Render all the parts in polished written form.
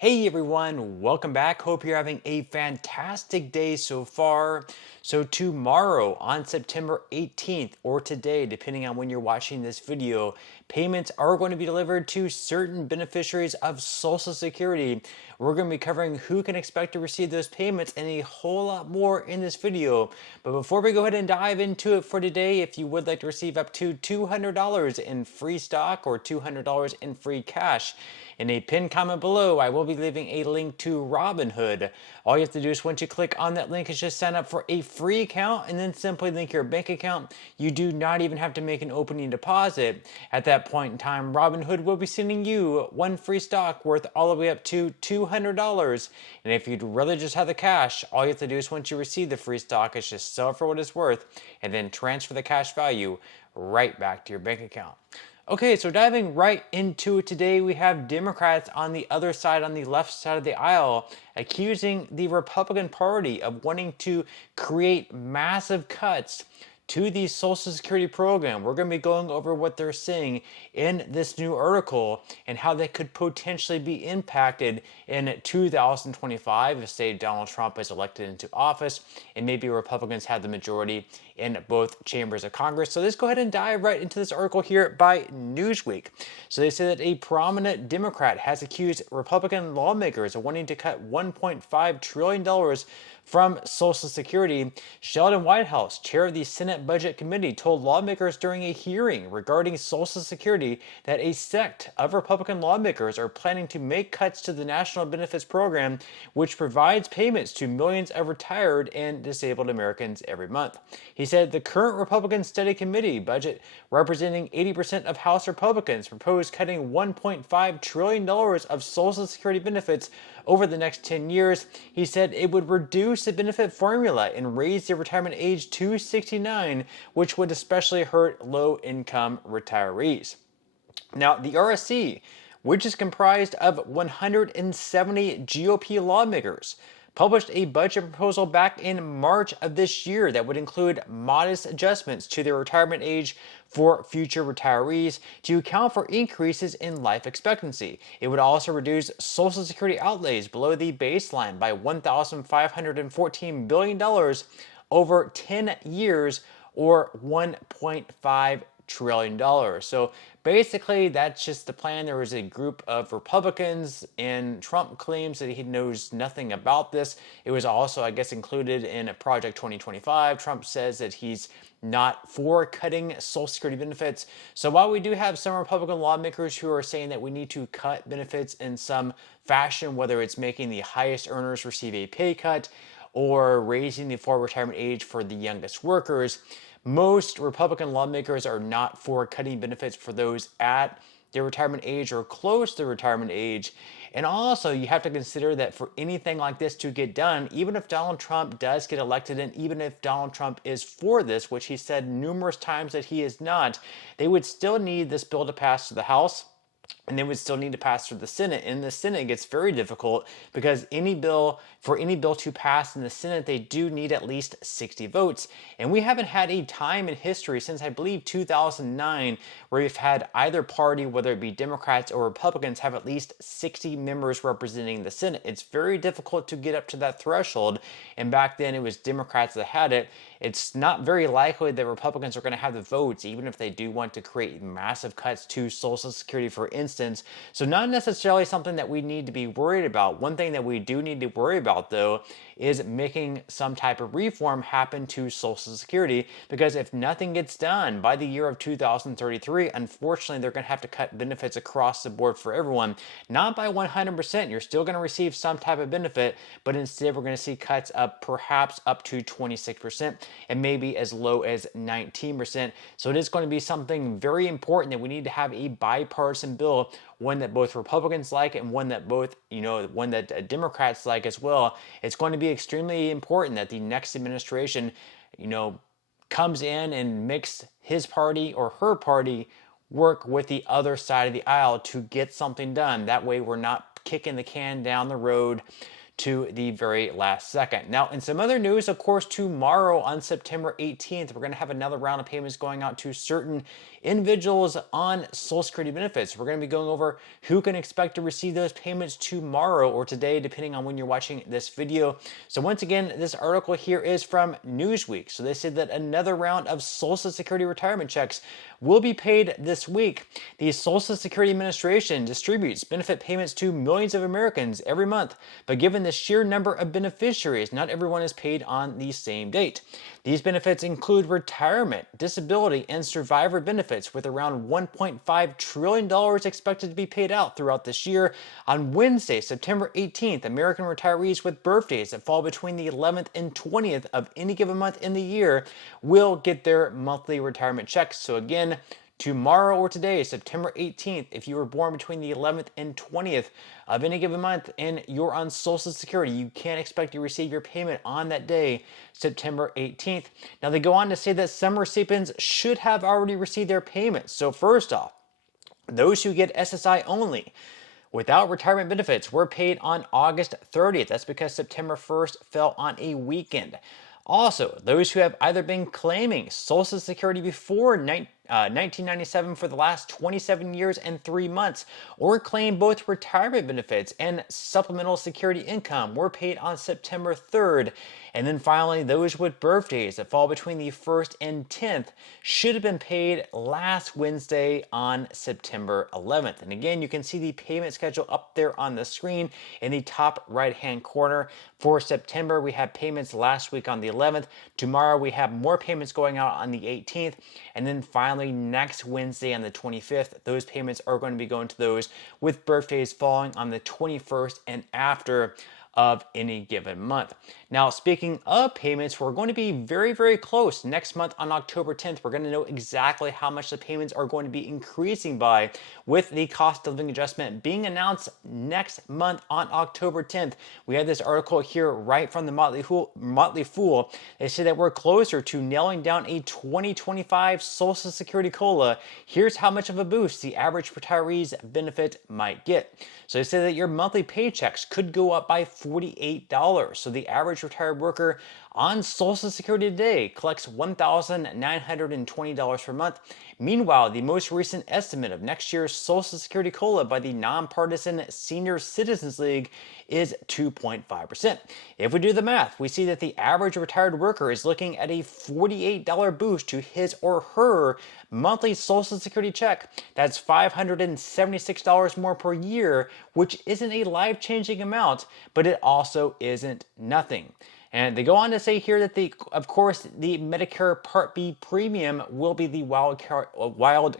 Hey everyone, welcome back. Hope you're having a fantastic day so far. So tomorrow on September 18th or today, depending on when you're watching this video, payments are going to be delivered to certain beneficiaries of Social Security. We're going to be covering who can expect to receive those payments and a whole lot more in this video. But before we go ahead and dive into it for today, if you would like to receive up to $200 in free stock or $200 in free cash, in a pinned comment below, I will be leaving a link to Robinhood. All you have to do is once you click on that link is just sign up for a free account and then simply link your bank account. You do not even have to make an opening deposit. At that point in time, Robinhood will be sending you one free stock worth all the way up to $200. And if you'd rather just have the cash, all you have to do is once you receive the free stock is just sell it for what it's worth and then transfer the cash value right back to your bank account. Okay, so diving right into it today, we have Democrats on the other side, on the left side of the aisle, accusing the Republican Party of wanting to create massive cuts to the Social Security program. We're going to be going over what they're saying in this new article and how they could potentially be impacted in 2025 if, say, Donald Trump is elected into office and maybe Republicans have the majority in both chambers of Congress. So let's go ahead and dive right into this article here by Newsweek. So they say that a prominent Democrat has accused Republican lawmakers of wanting to cut $1.5 trillion from Social Security. Sheldon Whitehouse, chair of the Senate Budget Committee, told lawmakers during a hearing regarding Social Security that a sect of Republican lawmakers are planning to make cuts to the National Benefits Program, which provides payments to millions of retired and disabled Americans every month. He said the current Republican Study Committee budget, representing 80% of House Republicans, proposed cutting $1.5 trillion of Social Security benefits over the next 10 years. He said it would reduce the benefit formula and raise the retirement age to 69, which would especially hurt low-income retirees. Now, the RSC, which is comprised of 170 GOP lawmakers, published a budget proposal back in March of this year that would include modest adjustments to the retirement age for future retirees to account for increases in life expectancy. It would also reduce Social Security outlays below the baseline by $1,514 billion over 10 years or $1.5 trillion. So basically, that's just the plan. There was a group of Republicans, and Trump claims that he knows nothing about this. It was also, I guess, included in Project 2025. Trump says that he's not for cutting Social Security benefits. So while we do have some Republican lawmakers who are saying that we need to cut benefits in some fashion, whether it's making the highest earners receive a pay cut or raising the full retirement age for the youngest workers, most Republican lawmakers are not for cutting benefits for those at their retirement age or close to retirement age. And also, you have to consider that for anything like this to get done, even if Donald Trump does get elected and even if Donald Trump is for this, which he said numerous times that he is not, they would still need this bill to pass to the House. And they would still need to pass through the Senate. And the Senate gets very difficult because for any bill to pass in the Senate, they do need at least 60 votes. And we haven't had a time in history since I believe 2009 where we've had either party, whether it be Democrats or Republicans, have at least 60 members representing the Senate. It's very difficult to get up to that threshold. And back then it was Democrats that had it. It's not very likely that Republicans are going to have the votes, even if they do want to create massive cuts to Social Security, for instance. So not necessarily something that we need to be worried about. One thing that we do need to worry about, though, is making some type of reform happen to Social Security, because if nothing gets done by the year of 2033, unfortunately, they're going to have to cut benefits across the board for everyone. Not by 100%. You're still going to receive some type of benefit, but instead we're going to see cuts up perhaps up to 26% and maybe as low as 19%. So it is going to be something very important that we need to have a bipartisan bill, one that both Republicans like and one that one that Democrats like as well. It's going to be extremely important that the next administration, comes in and makes his party or her party work with the other side of the aisle to get something done. That way we're not kicking the can down the road to the very last second. Now, in some other news, of course, tomorrow on September 18th, we're going to have another round of payments going out to certain individuals on Social Security benefits. We're going to be going over who can expect to receive those payments tomorrow or today, depending on when you're watching this video. So once again, this article here is from Newsweek. So they said that another round of Social Security retirement checks will be paid this week. The Social Security Administration distributes benefit payments to millions of Americans every month, but given the sheer number of beneficiaries, not everyone is paid on the same date. These benefits include retirement, disability, and survivor benefits, with around $1.5 trillion expected to be paid out throughout this year. On Wednesday, September 18th, American retirees with birthdays that fall between the 11th and 20th of any given month in the year will get their monthly retirement checks. So again, tomorrow or today, September 18th, if you were born between the 11th and 20th of any given month and you're on Social Security, you can't expect to receive your payment on that day, September 18th. Now, they go on to say that some recipients should have already received their payments. So first off, those who get SSI only without retirement benefits were paid on August 30th. That's because September 1st fell on a weekend. Also, those who have either been claiming Social Security before 1997 for the last 27 years and 3 months, or claim both retirement benefits and supplemental security income, were paid on September 3rd. And then finally, those with birthdays that fall between the 1st and 10th should have been paid last Wednesday on September 11th. And again, you can see the payment schedule up there on the screen in the top right-hand corner. For September, we have payments last week on the 11th. Tomorrow, we have more payments going out on the 18th. And then finally, next Wednesday on the 25th, those payments are going to be going to those with birthdays falling on the 21st and after of any given month. Now, speaking of payments, we're going to be very, very close. Next month on October 10th, we're going to know exactly how much the payments are going to be increasing by, with the cost of living adjustment being announced next month on October 10th. We had this article here right from the Motley Fool. They say that we're closer to nailing down a 2025 Social Security COLA. Here's how much of a boost the average retiree's benefit might get. So they say that your monthly paychecks could go up by $48. So the average retired worker on Social Security today collects $1,920 per month. Meanwhile, the most recent estimate of next year's Social Security COLA by the nonpartisan Senior Citizens League is 2.5%. If we do the math, we see that the average retired worker is looking at a $48 boost to his or her monthly Social Security check. That's $576 more per year, which isn't a life-changing amount, but it also isn't nothing. And they go on to say here that of course, the Medicare Part B premium will be the wild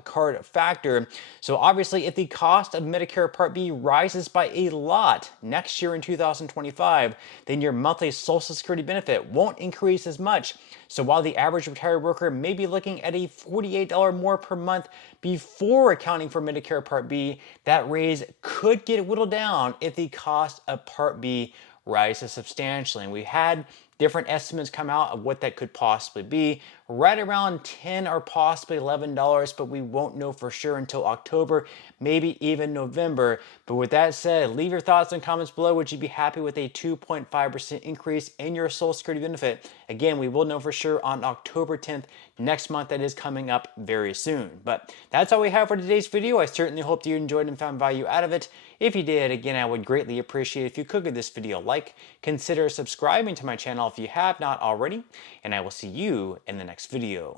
card factor. So obviously, if the cost of Medicare Part B rises by a lot next year in 2025, then your monthly Social Security benefit won't increase as much. So while the average retired worker may be looking at a $48 more per month before accounting for Medicare Part B, that raise could get whittled down if the cost of Part B rises substantially. And we had different estimates come out of what that could possibly be, right around $10 or possibly $11, but we won't know for sure until October, maybe even November. But with that said, leave your thoughts and comments below. Would you be happy with a 2.5% increase in your Social Security benefit? Again, we will know for sure on October 10th, next month. That is coming up very soon. But that's all we have for today's video. I certainly hope that you enjoyed and found value out of it. If you did, again, I would greatly appreciate if you could give this video a like. Consider subscribing to my channel if you have not already, and I will see you in the next video.